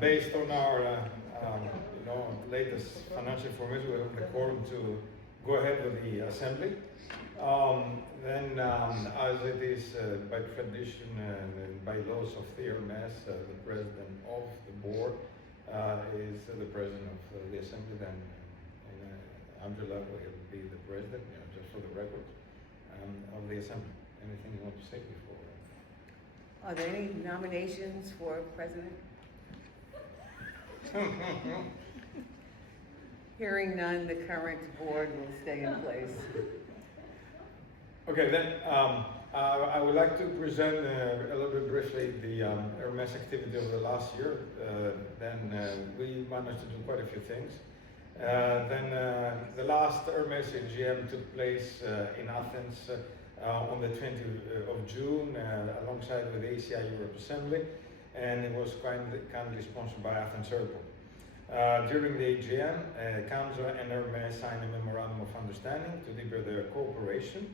based on our latest financial information, we have the quorum to go ahead with the assembly. As it is by tradition and by laws of the HERMES, the president of the board is the president of the assembly. Then Angela will be the president, just for the record, of the assembly. Anything you want to say before? Are there any nominations for president? Hearing none, the current board will stay in place. Okay, then I would like to present a little bit briefly the HERMES activity of the last year. We managed to do quite a few things. The last HERMES AGM took place in Athens on the 20th of June alongside with the ACI Europe Assembly, and it was kindly sponsored by Athens Airport. During the AGM, CAMSO and HERMES signed a memorandum of understanding to deepen their cooperation.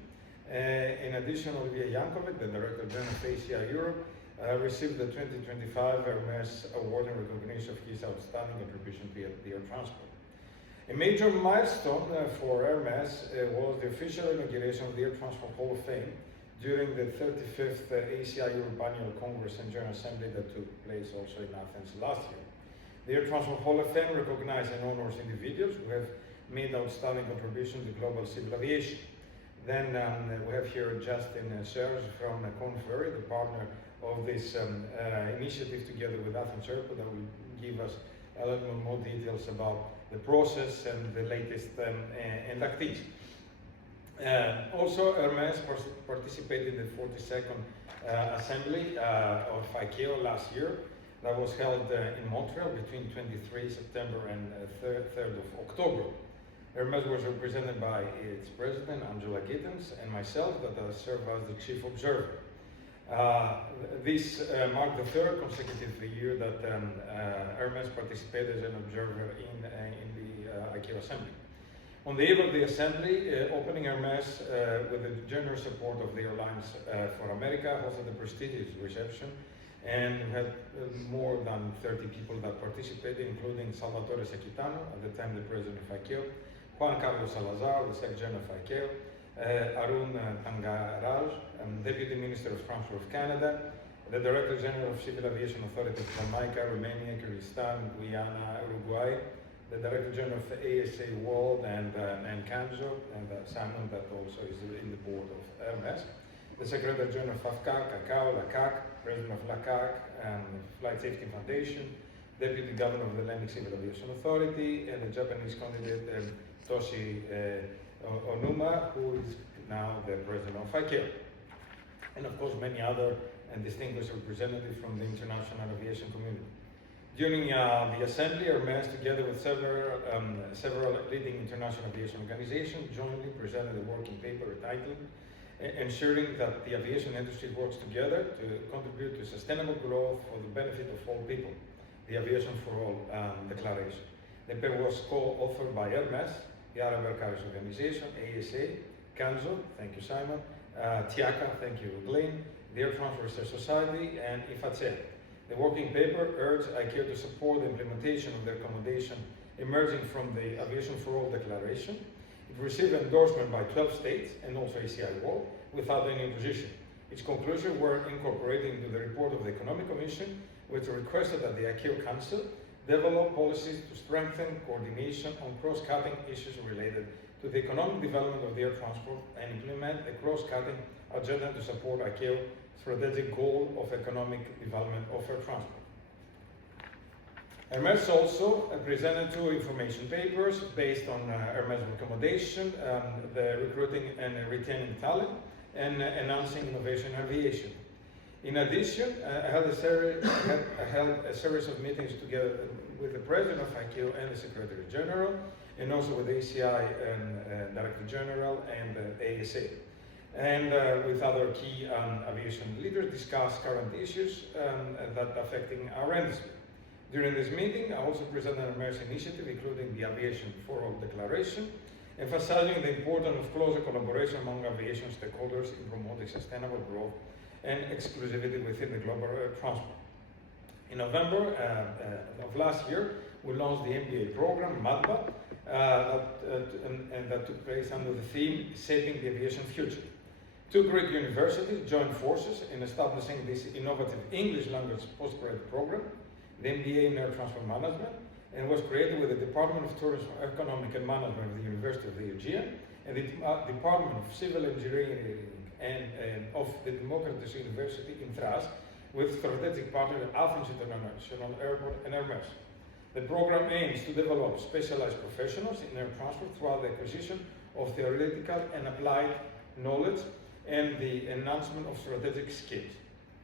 In addition, Olivia Yankovic, the Director General of ACI Europe, received the 2025 HERMES Award in recognition of his outstanding contribution to the air transport. A major milestone for HERMES was the official inauguration of the Air Transport Hall of Fame during the 35th ACI Europe Annual Congress and General Assembly that took place also in Athens last year. The Air Transport Hall of Fame recognizes and honors individuals who have made outstanding contributions to global civil aviation. Then we have here Justin Serge from Conferry, the partner of this initiative together with Athens Airport, that will give us a little more details about the process and the latest inductees. Also, HERMES participated in the 42nd assembly of ICAO last year that was held in Montreal between 23 September and 3rd of October. HERMES was represented by its president, Angela Gittens, and myself, that served as the chief observer. This marked the third consecutive year that HERMES participated as an observer in the ICAO Assembly. On the eve of the Assembly, opening HERMES with the generous support of the Airlines for America hosted a prestigious reception, and we had more than 30 people that participated, including Salvatore Sacchitano, at the time the president of ICAO, Juan Carlos Salazar, the Secretary General of ICAO, Arun Tangaraj, Deputy Minister of Transport of Canada, the Director General of Civil Aviation Authority of Jamaica, Romania, Kyrgyzstan, Guyana, Uruguay, the Director General of the ASA World and CAMSO, and Simon, that also is in the board of HERMES, the Secretary General of AFCAC, CACAO, LACAC, President of LACAC and Flight Safety Foundation, Deputy Governor of the Atlantic Civil Aviation Authority, and the Japanese candidate Toshi Onuma, who is now the president of ICAO. And of course, many other distinguished representatives from the international aviation community. During the assembly, HERMES, together with several leading international aviation organizations, jointly presented a working paper titled "Ensuring that the aviation industry works together to contribute to sustainable growth for the benefit of all people," the Aviation for All Declaration. The paper was co-authored by HERMES, the Arab Air Carriers Organization, ASA, CAMSO, thank you Simon, TIACA, thank you Glenn, the Air Transport Research Society, and IFACEA. The working paper urged ICAO to support the implementation of the recommendation emerging from the Aviation for All Declaration. It received endorsement by 12 states and also ACI World without any opposition. Its conclusions were incorporated into the report of the Economic Commission, which requested that the ICAO Council develop policies to strengthen coordination on cross-cutting issues related to the economic development of the air transport and implement a cross-cutting agenda to support ICAO's strategic goal of economic development of air transport. HERMES also presented two information papers based on HERMES recommendation, the recruiting and retaining talent, and enhancing innovation in aviation. In addition, I held a series of meetings together with the President of ICAO and the Secretary General, and also with ACI and Director General and ASA. And with other key aviation leaders, discussed current issues that affecting our industry. During this meeting, I also presented a HERMES initiative, including the Aviation for All Declaration, emphasizing the importance of closer collaboration among aviation stakeholders in promoting sustainable growth and exclusivity within the global air transport. In November of last year, we launched the MBA program, MATBA, that took place under the theme Shaping the Aviation Future. Two Greek universities joined forces in establishing this innovative English language postgraduate program, the MBA in Air Transport Management, and was created with the Department of Tourism, Economic and Management of the University of the Aegean and the Department of Civil Engineering and of the Democratic University in Thrace, with strategic partner Athens International Airport and HERMES. The program aims to develop specialized professionals in air transport throughout the acquisition of theoretical and applied knowledge and the enhancement of strategic skills.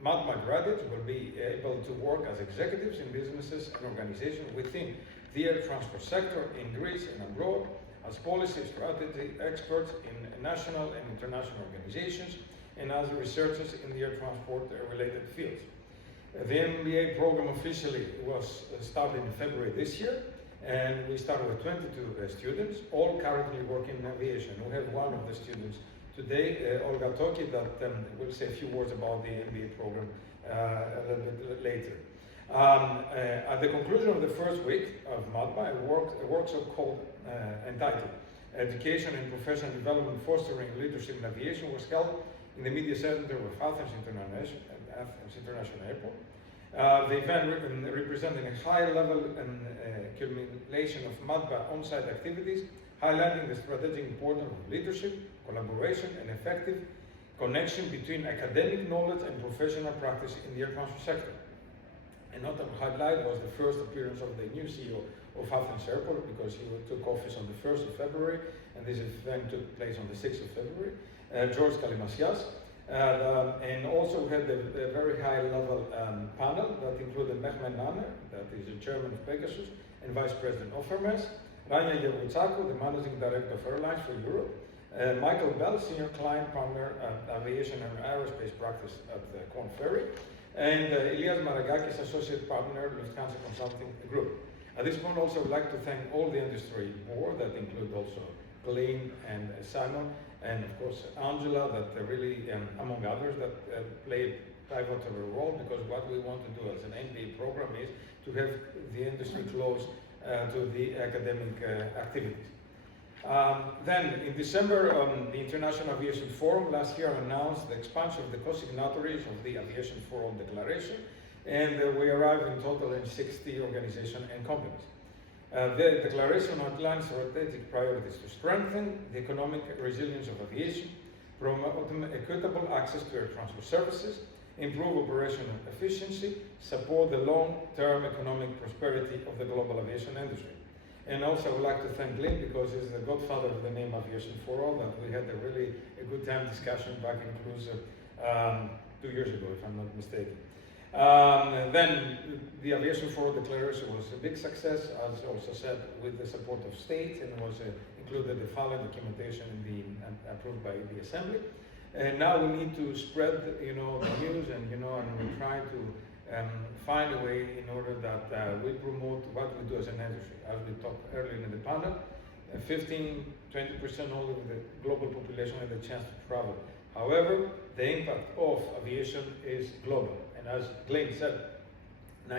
MATBA graduates will be able to work as executives in businesses and organizations within the air transport sector in Greece and abroad, as policy strategy experts in national and international organizations, and as researchers in the air transport related fields. The MBA program officially was started in February this year, and we started with 22 students, all currently working in aviation. We have one of the students today, Olga Toki, that will say a few words about the MBA program a little bit later. At the conclusion of the first week of MATBA, a workshop entitled Education and Professional Development Fostering Leadership in Aviation was held in the Media Center of Athens International Airport. The event representing a high-level accumulation of MATBA on-site activities, highlighting the strategic importance of leadership, collaboration, and effective connection between academic knowledge and professional practice in the air transport sector. A notable highlight was the first appearance of the new CEO of Athens Airport, because he took office on the 1st of February, and this event took place on the 6th of February, George Kalimasias. And also we had a very high-level panel that included Mehmet Naner, that is the chairman of Pegasus and vice president of HERMES, Rania Yervutsako, the managing director of Airlines for Europe, Michael Bell, senior client partner at aviation and aerospace practice at the Korn Ferry, and Elias Maragakis, associate partner, Lufthansa Consulting Group. At this point, also, I'd like to thank all the industry board, that include also Glenn and Simon, and of course Angela, that really, among others, that play a pivotal role, because what we want to do as an MBA program is to have the industry close to the academic activities. Then in December, the International Aviation Forum last year announced the expansion of the co-signatories of the Aviation Forum Declaration, and we arrived in total in 60 organizations and companies. The declaration outlines strategic priorities to strengthen the economic resilience of aviation, promote equitable access to air transport services, improve operational efficiency, support the long-term economic prosperity of the global aviation industry. And also I would like to thank Glenn, because he's the godfather of the name Aviation for All, and we had a really good time discussion back in Cluj 2 years ago, if I'm not mistaken. Then the Aviation for All Declaration was a big success, as also said, with the support of states, and was included the following documentation in the approved by the Assembly. And now we need to spread, the news, and and we try to find a way in order that we promote what we do as an industry. As we talked earlier in the panel, 15–20% only of the global population have the chance to travel. However, the impact of aviation is global, and as Glenn said, 90%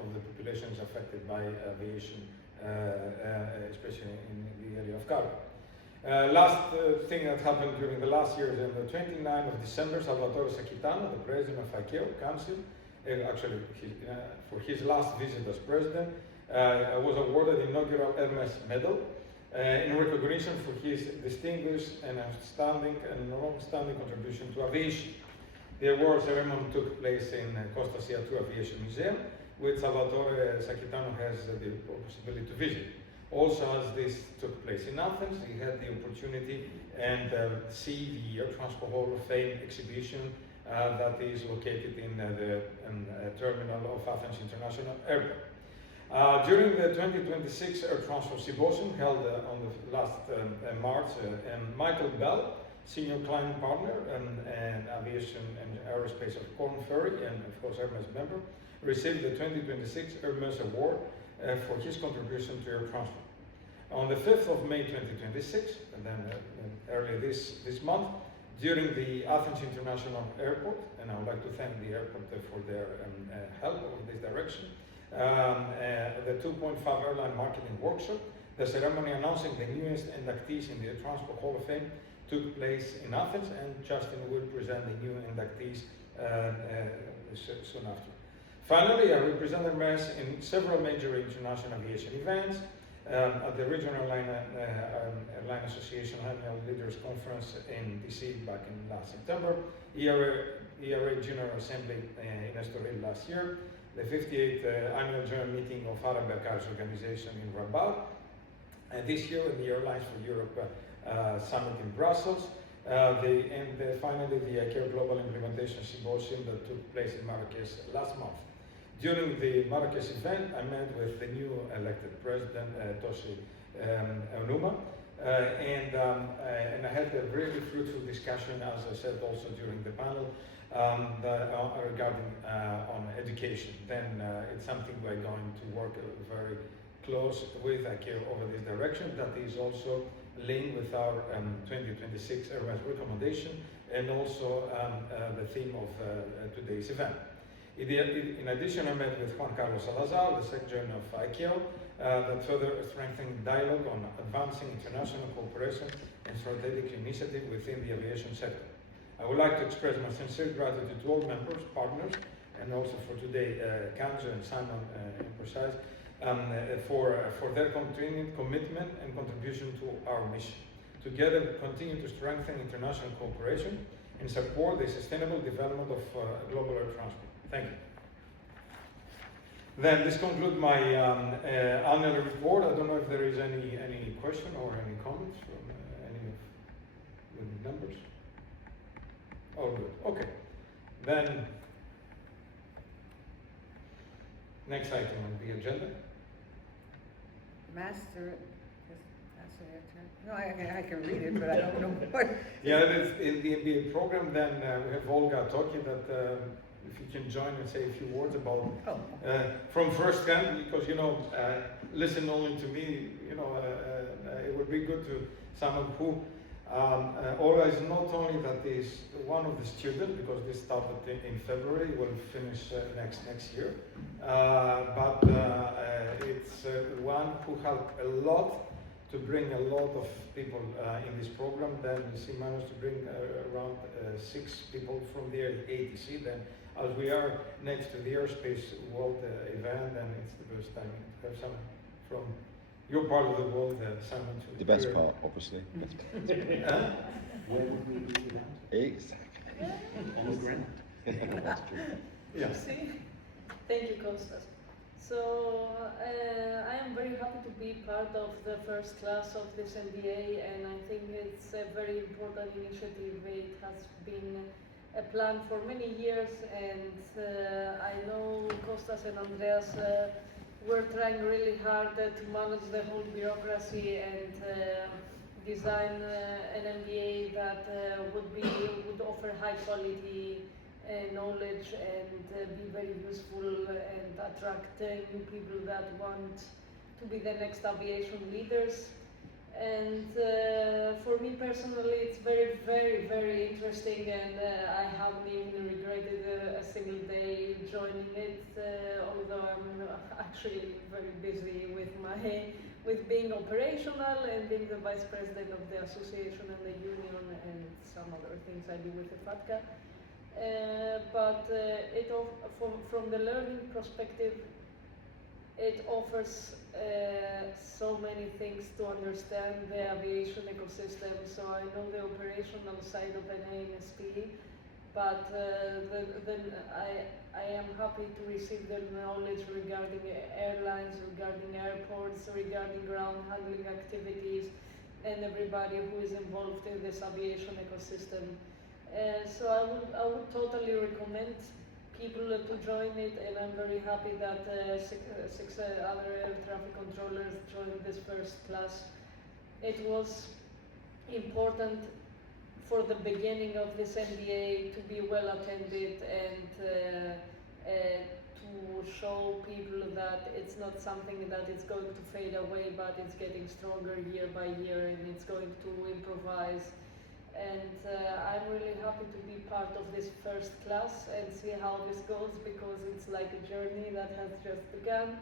of the population is affected by aviation, especially in the area of cargo. Last thing that happened during the last year is on the 29th of December, Salvatore Sakitano, the president of ICAO Council, actually for his last visit as president, was awarded the inaugural HERMES medal in recognition for his distinguished and outstanding and long-standing contribution to aviation. The award ceremony took place in Kostas Iatrou Aviation Museum, which Salvatore Sakitano has the possibility to visit. Also, as this took place in Athens, he had the opportunity and see the Air Transport Hall of Fame exhibition that is located in the terminal of Athens International Airport. During the 2026 Air Transport Symposium held on the last March, Michael Bell, Senior Client Partner and Aviation and Aerospace of Korn Ferry, and of course HERMES member, received the 2026 HERMES Award for his contribution to air transport. On the 5th of May 2026, and then early this month, during the Athens International Airport, and I would like to thank the airport for their help in this direction. The 2.5 airline marketing workshop, the ceremony announcing the newest inductees in the Transport Hall of Fame took place in Athens, and Justin will present the new inductees soon after. Finally, I represent Hermes in several major international aviation events. At the Regional Airline Association Annual Leaders Conference in DC back in last September, ERA General Assembly in Estoril last year, the 58th Annual General Meeting of Arab Aircars Organization in Rabat, and this year in the Airlines for Europe Summit in Brussels, finally the ICAO Global Implementation Symposium that took place in Marrakesh last month. During the Marrakesh event, I met with the new elected president, Toshi Onuma, and I had a really fruitful discussion, as I said also during the panel, regarding on education. Then it's something we're going to work very close with ICAO over this direction. That is also linked with our 2026 Hermes recommendation and also the theme of today's event. In addition, I met with Juan Carlos Salazar, the Secretary of ICAO, that further strengthened dialogue on advancing international cooperation and strategic initiative within the aviation sector. I would like to express my sincere gratitude to all members, partners, and also for today, Kanjo and Simon in precise, for their continued commitment and contribution to our mission. Together, we continue to strengthen international cooperation and support the sustainable development of global air transport. Thank you. Then this concludes my annual report. I don't know if there is any question or any comments from any of the members. Oh, good. Okay. Then next item on the agenda. No, I can read it, but I don't know what. Yeah, it's in the MBA program. Then we have Olga Toki that. If you can join and say a few words about from first hand, because listen only to me. It would be good to someone who always not only that is one of the students, because this started in February, will finish next year, but it's one who helped a lot to bring a lot of people in this program. Then she managed to bring around 6 people from the ATC. Then, as we are next to the Airspace World event, and it's the first time to have someone from your part of the world, Simon. The best part, obviously. Where would we do that? Exactly. On the ground. That's true. Yeah. Thank you, Kostas. So I am very happy to be part of the first class of this MBA, and I think it's a very important initiative. It has been a plan for many years, and I know Kostas and Andreas were trying really hard to manage the whole bureaucracy and design an MBA that would offer high quality knowledge and be very useful and attract new people that want to be the next aviation leaders. And for me personally, it's very, very, very interesting, and I haven't even regretted a single day joining it, although I'm actually very busy with being operational and being the vice president of the association and the union and some other things I do with the FATCA. But from the learning perspective, it offers so many things to understand the aviation ecosystem. So I know the operational side of an ANSP, but I am happy to receive the knowledge regarding airlines, regarding airports, regarding ground handling activities, and everybody who is involved in this aviation ecosystem. So I would totally recommend people to join it, and I'm very happy that six other air traffic controllers joined this first class. It was important for the beginning of this MBA to be well attended and to show people that it's not something that is going to fade away, but it's getting stronger year by year, and it's going to improvise And I'm really happy to be part of this first class and see how this goes, because it's like a journey that has just begun.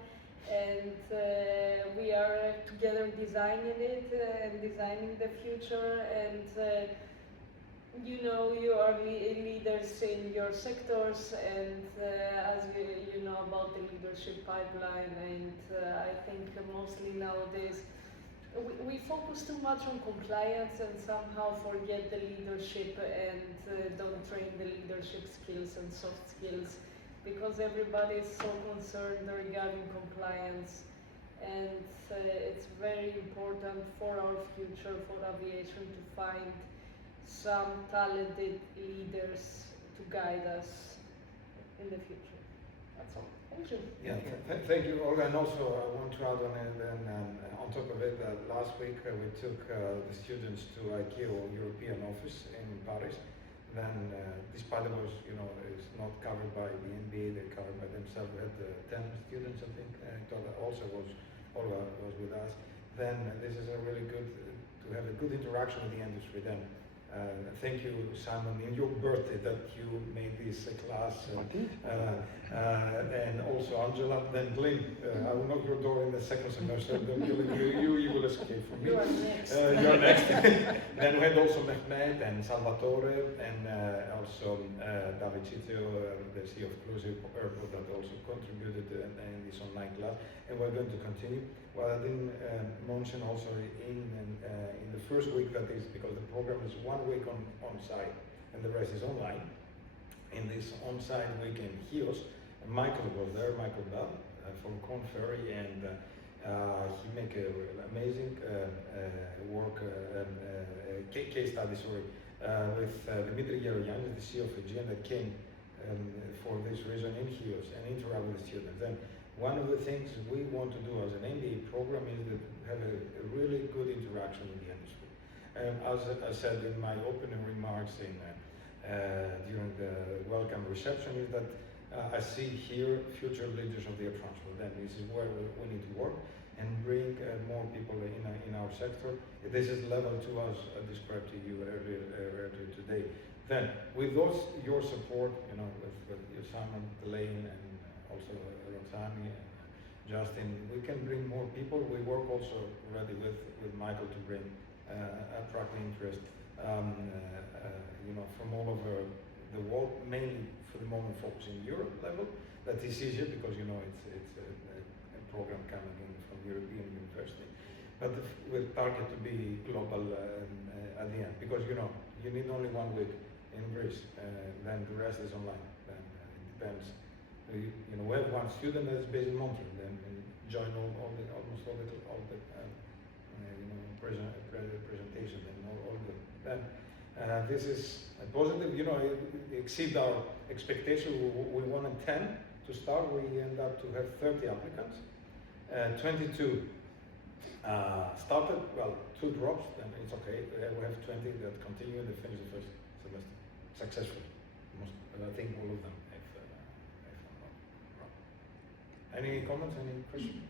And we are together designing it and designing the future. And you know, you are leaders in your sectors, and as you know about the leadership pipeline. And I think mostly nowadays we focus too much on compliance and somehow forget the leadership, and don't train the leadership skills and soft skills, because everybody is so concerned regarding compliance. And it's very important for our future, for aviation, to find some talented leaders to guide us in the future. That's all. Thank you. Yeah, thank you, Olga. And also, I want to add on it, and on top of it, last week we took the students to ICAO European office in Paris. Then, despite it was, you know, it's not covered by the MBA, they're covered by themselves. We had 10 students, I think. Olga was with us. Then this is a really good to have a good interaction with the industry. Then. Thank you, Simon, in your birthday that you made this class. And also Angela, then Glenn. I will knock your door in the second semester. Then you will escape from me. You are next. You're next. Then we had also Mehmet and Salvatore, and also David Chitio, the CEO of Clusive Airport, that also contributed in this online class. And we're going to continue. What I didn't mention also in the first week, that is because the program is 1 week on site and the rest is online. In this on-site week in Chios, Michael was there, Michael Bell from Corn Ferry, and he made amazing work, case study, with Dimitri Gerogiannis, the CEO of Aegean, that came for this reason in Chios and interact with the students. And one of the things we want to do as an MBA program is to have a really good interaction with the industry. As I said in my opening remarks during the welcome reception, is that I see here future leaders of the air transport, and this is where we need to work and bring more people in our sector. This is level 2, as I described to you earlier today. Then, with your support, you know, with your Simon, Elaine, and also Roxani and Justin, we can bring more people. We work also already with Michael to bring attract interest, you know, from all over the world, mainly for the moment focusing Europe level. That is easier because, you know, it's a program coming in from European University, but with target to be global at the end, because, you know, you need only 1 week in Greece, then the rest is online. Then it depends. You know, we have one student that is based in Montreal, then join almost all the you know, presentation and all the. Then this is a positive. You know, it exceed our expectation. We wanted 10 to start. We end up to have 30 applicants. 22 started. Well, 2 drops, and it's okay. We have 20 that continue and they finish the first semester successfully. I think all of them. Any comments? Any questions?